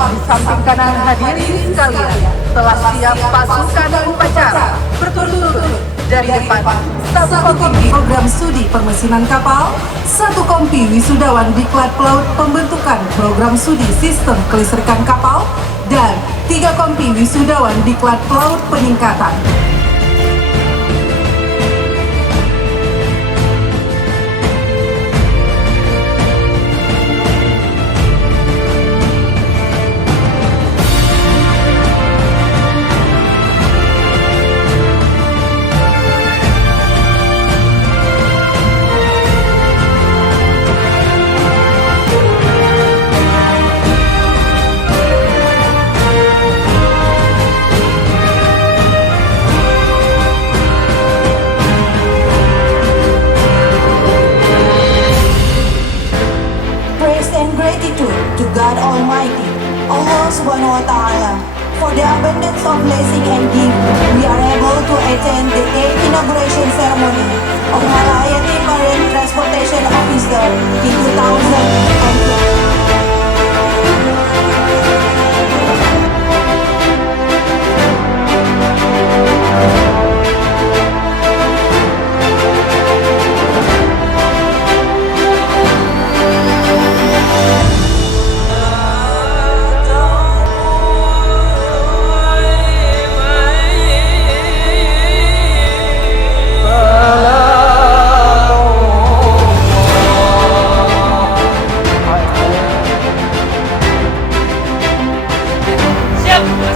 Di samping kanan hadirin sekalian, telah siap pasukan upacara berturut-turut dari depan. Satu kompi program studi permesinan kapal, satu kompi wisudawan diklat pelaut pembentukan program studi sistem kelistrikan kapal, dan 3 kompi wisudawan diklat pelaut peningkatan. To God Almighty, Allah Subhanahu wa Ta'ala, for the abundance of blessing and gift, we are able to attend the 8th inauguration ceremony of Malayati Marine Transportation Officer in 2020. Siap!